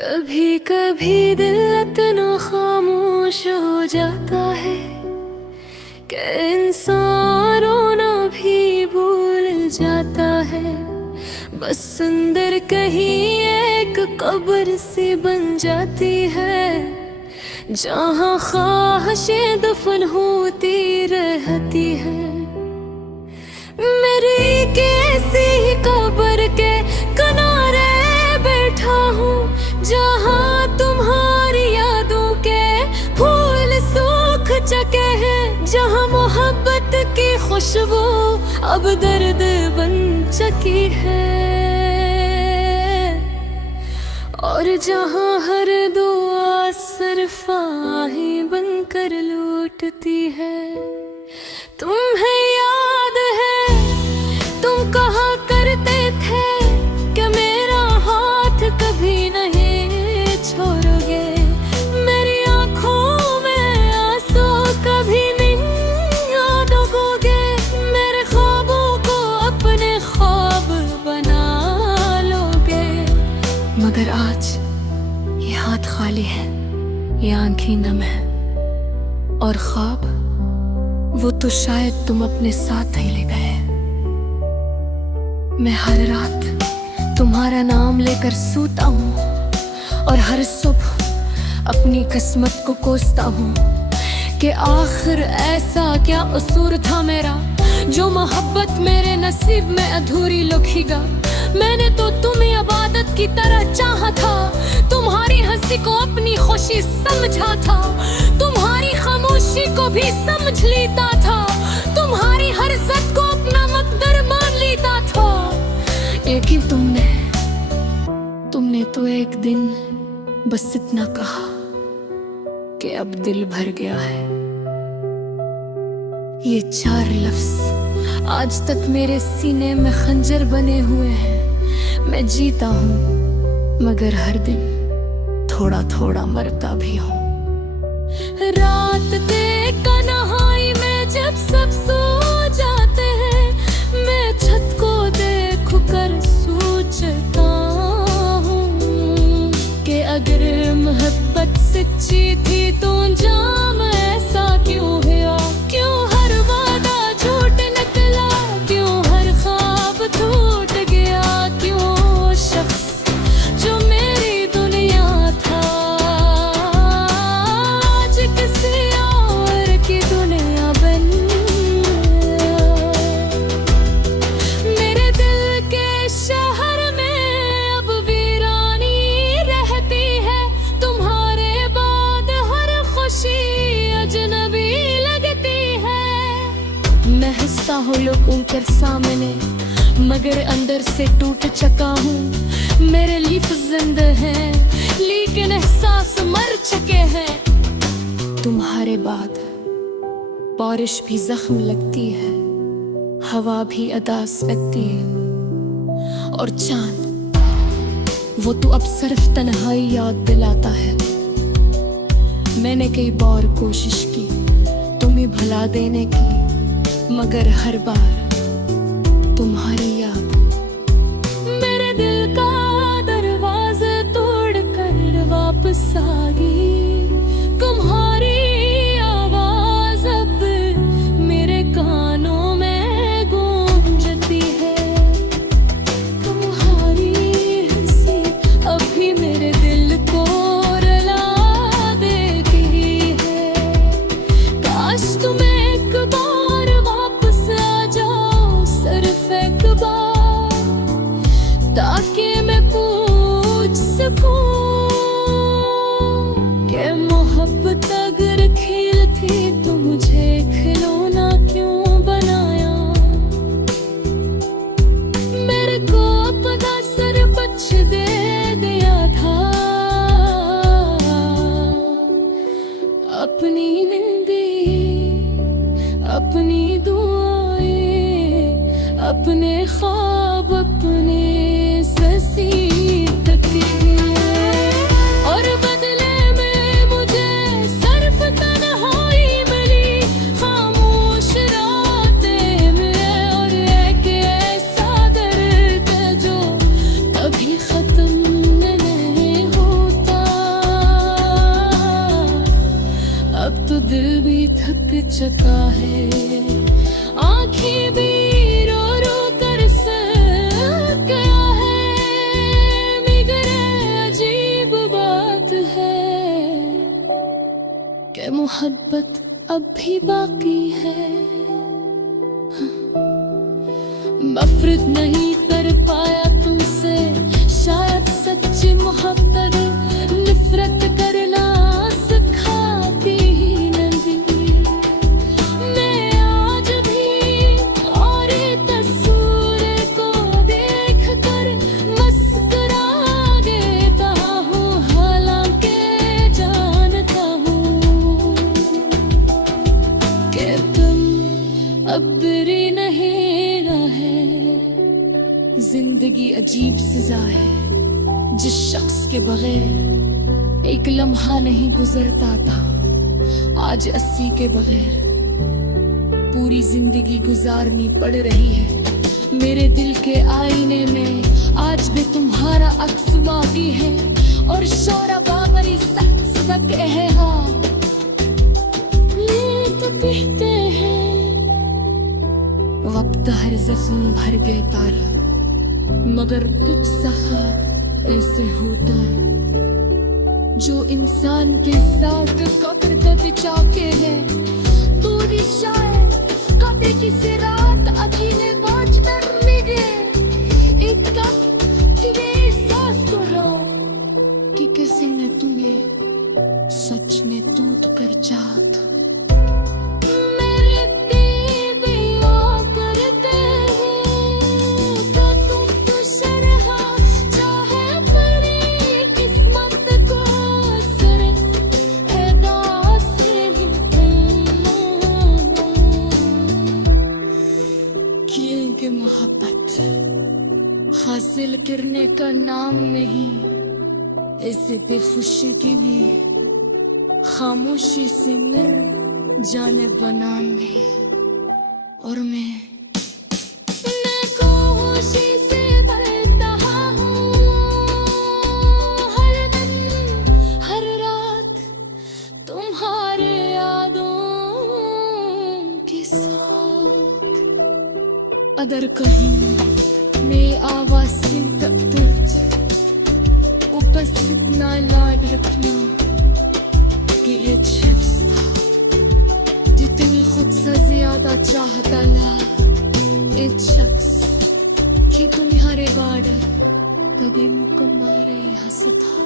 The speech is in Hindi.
कभी कभी दिल इतना खामोश हो जाता है कि इंसान रोना भी भूल जाता है। बस अंदर कहीं एक कब्र सी बन जाती है, जहाँ ख्वाहिशें दफन होती रहती है। मेरी कैसी ही कब्र के किनारे बैठा हूँ, जहाँ तुम्हारी यादों के फूल सूख चुके हैं, जहाँ मोहब्बत की खुशबू अब दर्द बन चुकी है, और जहाँ हर दुआ सिर्फ आहें बनकर लूटती है। तुम्हें याद है तुम कहा करते थे कि मेरा हाथ कभी नहीं छोड़ोगे, मेरी आंखों में आंसू कभी नहीं डूबोगे, मेरे ख्वाबों को अपने ख्वाब बना लोगे। मगर आज ये हाथ खाली है, ये आंखें नम है, और ख्वाब वो तो शायद तुम अपने साथ ही ले गए। मैं हर रात तुम्हारा नाम लेकर सोता हूँ, और हर सुबह अपनी किस्मत को कोसता हूँ कि आखिर ऐसा क्या कसूर था मेरा, जो मोहब्बत मेरे नसीब में अधूरी लिखेगा। मैंने तो तुम्हें इबादत की तरह चाहा था, तुम्हारी हंसी को अपनी खुशी समझा था, तुम्हारी खामोशी को भी समझ लेता था, तुम्हारी हर जिद को अपना मकदर मान लेता था। लेकिन तुमने तो एक दिन बस इतना कहा कि अब दिल भर गया है। ये 4 लफ्ज आज तक मेरे सीने में खंजर बने हुए हैं। मैं जीता हूँ मगर हर दिन थोड़ा थोड़ा मरता भी हूँ। रात के कन्हाई में जब सब सो जाते हैं, मैं छत को देख कर सोचता हूँ कि अगर मोहब्बत सच्ची थी तो जाम ऐसा क्यों हुआ, क्यों हर वादा झूठ निकला, क्यों हर ख्वाब टूट गया, क्यों शख्स जो मेरी दुनिया था आज किसी और की दुनिया बन गया। मेरे दिल के शहर में अब वीरानी रहती है, तुम्हारे बाद हर खुशी अजनबी लगती है। मैं हंसता हूँ लोगों के सामने मगर अंदर से टूट चुका हूँ। मेरे लफ्ज़ जिंदा हैं लेकिन एहसास मर चुके हैं। तुम्हारे बाद बारिश भी जख्म लगती है, हवा भी अदास लगती है, और चांद वो तो अब सिर्फ तन्हाई याद दिलाता है। मैंने कई बार कोशिश की तुम्हें भुला देने की, मगर हर बार तुम्हारी याद मेरे दिल का दरवाजा तोड़ कर वापस आ गई। तुम्हारी आवाज अब मेरे कानों में गूंजती है, तुम्हारी हंसी अभी मेरे दिल को रुला देती है। काश तुम एक बार वापस आ जाओ, सिर्फ एक बार, ताकि मैं पूछ सकूं कि मोहब्बत अगर खेल थी तो मुझे खिलौना क्यों बनाया। मेरे को अपना सर बच दे दिया था, अपनी निंदी अपनी दुआएं अपने ख्वाब अपने ससी तकिए, और बदले में मुझे सिर्फ तन्हाई मिली, खामोश रातें में, और एक ऐसा दर्द जो कभी खत्म नहीं होता। चका है। आंखें भी रो रो कर सड़ गया है, मगर अजीब बात है कि मोहब्बत अब भी बाकी है। मफरत नहीं कर पाया तुमसे, शायद सच्ची मोहब्बत नफरत करना सिखाती ही नहीं। मैं आज भी और तस्वीर को देख कर मुस्कुरा देता हूँ, हालांकि जानता हूँ कि तुम अब बुरी नहीं रहे। जिंदगी अजीब सजा है, जिस शख्स के बगैर एक लम्हा नहीं गुजरता था, आज 80 के बगैर पूरी जिंदगी गुजारनी पड़ रही है। मेरे दिल के आईने में आज भी तुम्हारा अक्स बाकी है, और शोरा बाबरी सच सके है। हाँ, ये तो कहते हैं वक्त हर जख्म भर गए तारा, मगर कुछ सफा ऐसे होता है जो इंसान के साथ कब्र तक चाके है। दूरी शायद कभी किसी रात अकेले बाँच कर मिले, एक कम तुम्हें एहसास तो हो कि किसी ने तुम्हें सच में टूट कर चाहा था। मोहब्बत हासिल करने का नाम नहीं, ऐसे बेखुशी की भी खामोशी से मिल जाने बनाम में। और मैं खामोशी से भरता हूँ हर दिन हर रात तुम्हारे यादों के साथ। अगर कहीं मेरी आवाज से दर्द उपस्थित ना लाड रखना कि ये शख्स था जो तुम्हें खुद से ज्यादा चाहता ला। एक शख्स कि तुम्हारे बाड़ कभी मुकम्मल हंसता।